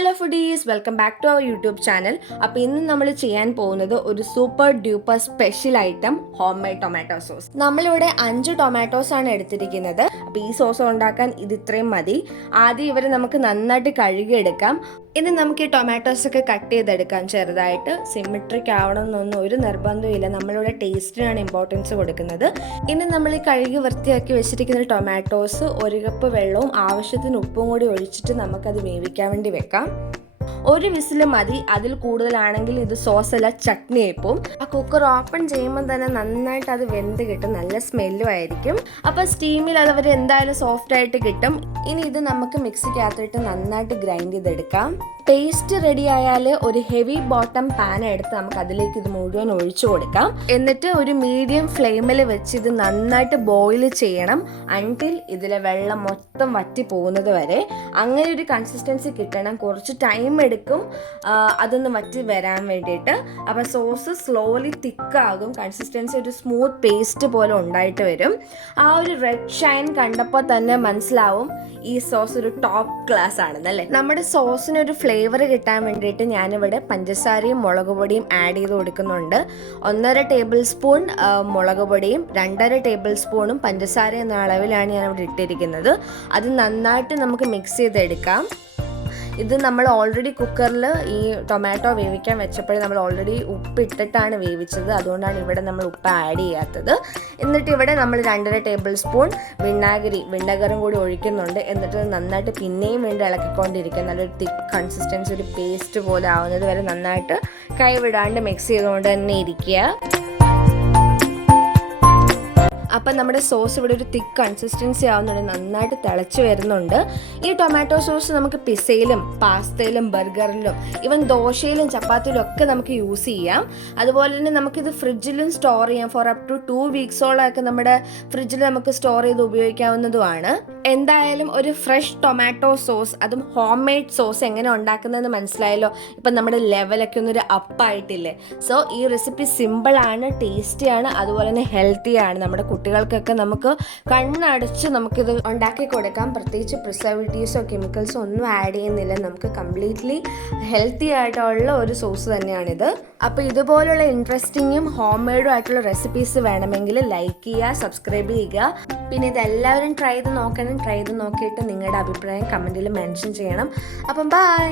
Hello foodies, welcome back to our YouTube channel. അപ്പോൾ ഇന്ന് നമ്മൾ ചെയ്യാൻ പോകുന്നത് ഒരു super duper special item home made tomato sauce. നമ്മളിവിടെ 5 ടൊമാറ്റോസ് ആണ് എടുത്തിരിക്കുന്നത്. അപ്പോൾ ഈ സോസ് ഉണ്ടാക്കാൻ ഇത് ഇത്രയും മതി. ആദ്യം ഇവരെ നമുക്ക് നന്നായിട്ട് കഴുകിയെടുക്കാം. ഇനി നമുക്ക് ഈ ടൊമാറ്റോസ് ഒക്കെ കട്ട് ചെയ്തെടുക്കാം ചെറുതായിട്ട്. സിമെട്രിക് ആവണമെന്നൊന്നും ഒരു നിർബന്ധമില്ല, നമ്മളിവിടെ ടേസ്റ്റിനാണ് ഇമ്പോർട്ടൻസ് കൊടുക്കുന്നത്. ഇനി നമ്മൾ ഈ കഴുകി വൃത്തിയാക്കി വെച്ചിരിക്കുന്ന ടൊമാറ്റോസ് 1 കപ്പ് വെള്ളവും ആവശ്യത്തിന് ഉപ്പും കൂടി ഒഴിച്ചിട്ട് നമുക്കത് വേവിക്കാൻ വേണ്ടി വെക്കാം. 1 വിസിൽ മതി, അതിൽ കൂടുതലാണെങ്കിൽ ഇത് സോസ് അല്ല ചട്നി ആയിപ്പോവും. ആ കുക്കർ ഓപ്പൺ ചെയ്യുമ്പോൾ തന്നെ നന്നായിട്ട് അത് വെന്ത് കിട്ടും, നല്ല സ്മെല്ലും ആയിരിക്കും. അപ്പോൾ സ്റ്റീമിൽ അതവർ എന്തായാലും സോഫ്റ്റ് ആയിട്ട് കിട്ടും. ഇനി ഇത് നമുക്ക് മിക്സിക്കകത്തിട്ട് നന്നായിട്ട് ഗ്രൈൻഡ് ചെയ്തെടുക്കാം. പേസ്റ്റ് റെഡി ആയാൽ ഒരു ഹെവി ബോട്ടം പാൻ എടുത്ത് നമുക്ക് അതിലേക്ക് ഇത് മുഴുവൻ ഒഴിച്ചു കൊടുക്കാം. എന്നിട്ട് ഒരു മീഡിയം ഫ്ലെയിമിൽ വെച്ച് ഇത് നന്നായിട്ട് ബോയിൽ ചെയ്യണം അൺടിൽ ഇതിലെ വെള്ളം മൊത്തം വറ്റി പോകുന്നത് വരെ. അങ്ങനെ ഒരു കൺസിസ്റ്റൻസി കിട്ടണം. കുറച്ച് ടൈം എടുക്കും അതൊന്ന് വറ്റി വരാൻ വേണ്ടിയിട്ട്. അപ്പോൾ സോസ് സ്ലോലി തിക്കാകും, കൺസിസ്റ്റൻസി ഒരു സ്മൂത്ത് പേസ്റ്റ് പോലെ ഉണ്ടായിട്ട് വരും. ആ ഒരു റെഡ് ഷൈൻ കണ്ടപ്പോൾ തന്നെ മനസ്സിലാവും ഈ സോസ് ഒരു ടോപ്പ് ക്ലാസ് ആണെന്നല്ലേ. നമ്മുടെ സോസിനൊരു ഫ്ലേവർ കിട്ടാൻ വേണ്ടിയിട്ട് ഞാനിവിടെ പഞ്ചസാരയും മുളക് പൊടിയും ആഡ് ചെയ്ത് കൊടുക്കുന്നുണ്ട്. 1.5 ടേബിൾ സ്പൂൺ മുളക് പൊടിയും 2.5 ടേബിൾ സ്പൂണും പഞ്ചസാര എന്ന അളവിലാണ് ഞാനിവിടെ ഇട്ടിരിക്കുന്നത്. അത് നന്നായിട്ട് നമുക്ക് മിക്സ് ചെയ്തെടുക്കാം. ഇത് നമ്മൾ ഓൾറെഡി കുക്കറിൽ ഈ ടൊമാറ്റോ വേവിക്കാൻ വെച്ചപ്പോഴേ നമ്മൾ ഓൾറെഡി ഉപ്പ് ഇട്ടിട്ടാണ് വേവിച്ചത്, അതുകൊണ്ടാണ് ഇവിടെ നമ്മൾ ഉപ്പ് ആഡ് ചെയ്യാത്തത്. എന്നിട്ട് ഇവിടെ നമ്മൾ 2.5 ടേബിൾ സ്പൂൺ വിനെഗറും കൂടി ഒഴിക്കുന്നുണ്ട്. എന്നിട്ട് നന്നായിട്ട് പിന്നെയും വേണ്ടി ഇളക്കിക്കൊണ്ടിരിക്കുക. നല്ലൊരു തിക്ക് കൺസിസ്റ്റൻസി, ഒരു പേസ്റ്റ് പോലെ ആവുന്നത് വരെ നന്നായിട്ട് കൈവിടാണ്ട് മിക്സ് ചെയ്തുകൊണ്ട് തന്നെ ഇരിക്കുക. അപ്പം നമ്മുടെ സോസ് ഇവിടെ ഒരു തിക്ക് കൺസിസ്റ്റൻസി ആവുന്നുണ്ട്, നന്നായിട്ട് തിളച്ച് വരുന്നുണ്ട്. ഈ ടൊമാറ്റോ സോസ് നമുക്ക് പിസയിലും പാസ്തയിലും ബർഗറിലും ഈവൻ ദോശയിലും ചപ്പാത്തിയിലും ഒക്കെ നമുക്ക് യൂസ് ചെയ്യാം. അതുപോലെ തന്നെ നമുക്കിത് ഫ്രിഡ്ജിലും സ്റ്റോർ ചെയ്യാം. ഫോർ അപ് ടു 2 വീക്സോളമൊക്കെ നമ്മുടെ ഫ്രിഡ്ജിൽ നമുക്ക് സ്റ്റോർ ചെയ്ത് ഉപയോഗിക്കാവുന്നതുമാണ്. എന്തായാലും ഒരു ഫ്രഷ് ടൊമാറ്റോ സോസ്, അതും ഹോം മെയ്ഡ് സോസ് എങ്ങനെ ഉണ്ടാക്കുന്നതെന്ന് മനസ്സിലായല്ലോ. ഇപ്പം നമ്മുടെ ലെവലൊക്കെ ഒന്നൊരു അപ്പായിട്ടില്ലേ. സോ ഈ റെസിപ്പി സിമ്പിളാണ്, ടേസ്റ്റിയാണ്, അതുപോലെ തന്നെ ഹെൽത്തിയാണ്. നമ്മുടെ കുട്ടികൾക്കൊക്കെ നമുക്ക് കണ്ണടച്ച് നമുക്കിത് ഉണ്ടാക്കി കൊടുക്കാം. പ്രത്യേകിച്ച് പ്രിസർവേറ്റീവ്സോ കെമിക്കൽസോ ഒന്നും ആഡ് ചെയ്യുന്നില്ല. നമുക്ക് കംപ്ലീറ്റ്ലി ഹെൽത്തി ആയിട്ടുള്ള ഒരു സോസ് തന്നെയാണിത്. അപ്പോൾ ഇതുപോലുള്ള ഇൻട്രസ്റ്റിങ്ങും ഹോം മെയ്ഡും ആയിട്ടുള്ള റെസിപ്പീസ് വേണമെങ്കിൽ ലൈക്ക് ചെയ്യുക, സബ്സ്ക്രൈബ് ചെയ്യുക. പിന്നെ ഇതെല്ലാവരും ട്രൈ ചെയ്ത് നോക്കണം. ട്രൈ ചെയ്ത് നോക്കിയിട്ട് നിങ്ങളുടെ അഭിപ്രായം കമൻറ്റിൽ മെൻഷൻ ചെയ്യണം. അപ്പം ബൈ.